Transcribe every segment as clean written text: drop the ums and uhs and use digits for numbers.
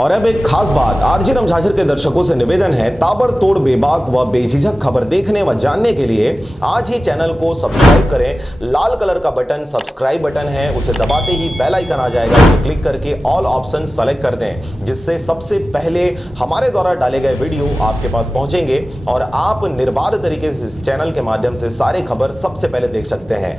और अब एक खास बात, आरजे रमझाझर के दर्शकों से निवेदन है, ताबड़तोड़ बेबाक व बेझिझक खबर देखने व जानने के लिए आज ही चैनल को सब्सक्राइब करें। लाल कलर का बटन सब्सक्राइब बटन है, उसे दबाते ही बेल आइकन आ जाएगा, उसे क्लिक करके ऑल ऑप्शन सेलेक्ट कर दें, जिससे सबसे पहले हमारे द्वारा डाले गए वीडियो आपके पास पहुंचेंगे और आप निर्बाध तरीके से इस चैनल के माध्यम से सारे खबर सबसे पहले देख सकते हैं।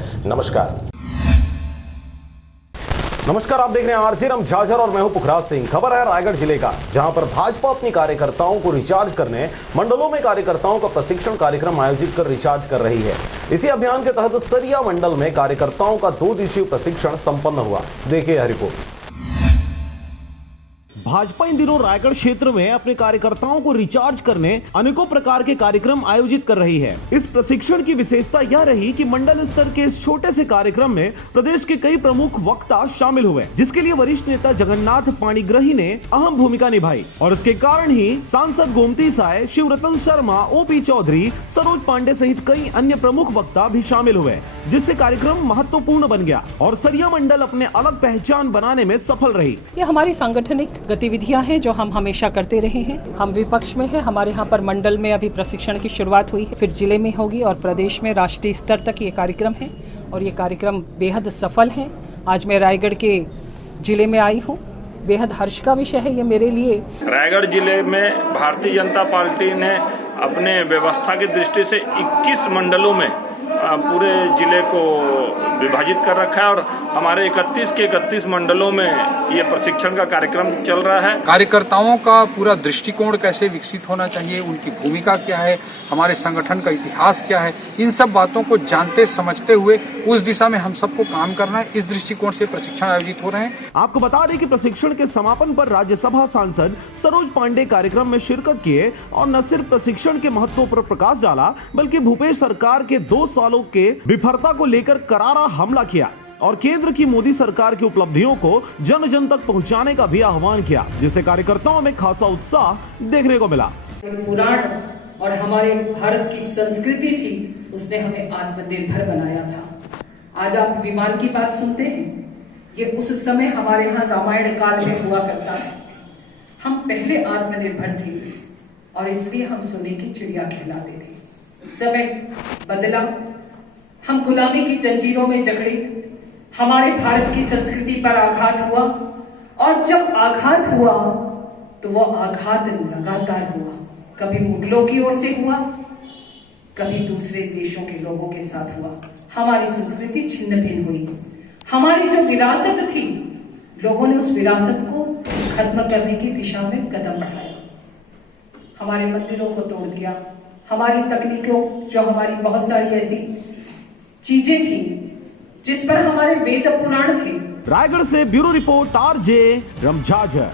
नमस्कार, आप देख रहे हैं आरजे रमझाझर और मैं हूं पुखराज सिंह। खबर है रायगढ़ जिले का, जहां पर भाजपा अपनी कार्यकर्ताओं को रिचार्ज करने मंडलों में कार्यकर्ताओं का प्रशिक्षण कार्यक्रम आयोजित कर रिचार्ज कर रही है। इसी अभियान के तहत सरिया मंडल में कार्यकर्ताओं का 2 दिवसीय प्रशिक्षण संपन्न हुआ। देखिए यह रिपोर्ट। भाजपा इन दिनों रायगढ़ क्षेत्र में अपने कार्यकर्ताओं को रिचार्ज करने अनेकों प्रकार के कार्यक्रम आयोजित कर रही है। इस प्रशिक्षण की विशेषता यह रही कि मंडल स्तर के इस छोटे से कार्यक्रम में प्रदेश के कई प्रमुख वक्ता शामिल हुए, जिसके लिए वरिष्ठ नेता जगन्नाथ पाणिग्राही ने अहम भूमिका निभाई और इसके कारण ही सांसद गोमती साय, शिवरतन शर्मा, ओपी चौधरी, सरोज पांडे सहित कई अन्य प्रमुख वक्ता भी शामिल हुए, जिससे कार्यक्रम महत्वपूर्ण बन गया और सरिया मंडल अपने अलग पहचान बनाने में सफल रही। ये हमारी सांगठनिक गतिविधियां हैं जो हम हमेशा करते रहे हैं। हम विपक्ष में हैं, हमारे यहाँ पर मंडल में अभी प्रशिक्षण की शुरुआत हुई है, फिर जिले में होगी और प्रदेश में राष्ट्रीय स्तर तक ये कार्यक्रम है और ये कार्यक्रम बेहद सफल है। आज मैं रायगढ़ के जिले में आई हूँ, बेहद हर्ष का विषय है ये मेरे लिए। रायगढ़ जिले में भारतीय जनता पार्टी ने अपने व्यवस्था की दृष्टि से 21 मंडलों में पूरे जिले को विभाजित कर रखा है और हमारे 31 के 31 मंडलों में ये प्रशिक्षण का कार्यक्रम चल रहा है। कार्यकर्ताओं का पूरा दृष्टिकोण कैसे विकसित होना चाहिए, उनकी भूमिका क्या है, हमारे संगठन का इतिहास क्या है, इन सब बातों को जानते समझते हुए उस दिशा में हम सबको काम करना है। इस दृष्टिकोण से प्रशिक्षण आयोजित हो रहे हैं। आपको बता दें कि प्रशिक्षण के समापन पर राज्यसभा सांसद सरोज पांडे कार्यक्रम में शिरकत किए और न सिर्फ प्रशिक्षण के महत्व पर प्रकाश डाला, बल्कि भूपेश सरकार के 2 सालों के विफलता को लेकर करारा हमला किया और केंद्र की मोदी सरकार की उपलब्धियों को जन जन तक पहुंचाने का भी आह्वान किया, जिससे कार्यकर्ताओं में खासा उत्साह देखने को मिला। पुराण और हमारे भारत की संस्कृति थी, उसने हमें आत्मनिर्भर बनाया था। आज आप विमान की बात सुनते हैं, ये उस समय हमारे यहाँ रामायण काल में हुआ करता था। हम पहले आत्मनिर्भर थे और इसलिए हम सोने की चिड़िया खिलाते थे। समय बदला, हम गुलामी की जंजीरों में जकड़े, हमारे भारत की संस्कृति पर आघात हुआ और जब आघात हुआ तो वो आघात लगातार हुआ। कभी मुगलों की ओर से हुआ, कभी दूसरे देशों के लोगों के साथ हुआ। हमारी संस्कृति छिन्न भिन्न हुई। हमारी जो विरासत थी, लोगों ने उस विरासत को खत्म करने की दिशा में कदम बढ़ाया। हमारे मंदिरों को तोड़ दिया, हमारी तकनीकों, जो हमारी बहुत सारी ऐसी चीजें थी जिस पर हमारे वेद पुराण थे। रायगढ़ से ब्यूरो रिपोर्ट, आरजे रमझाझर।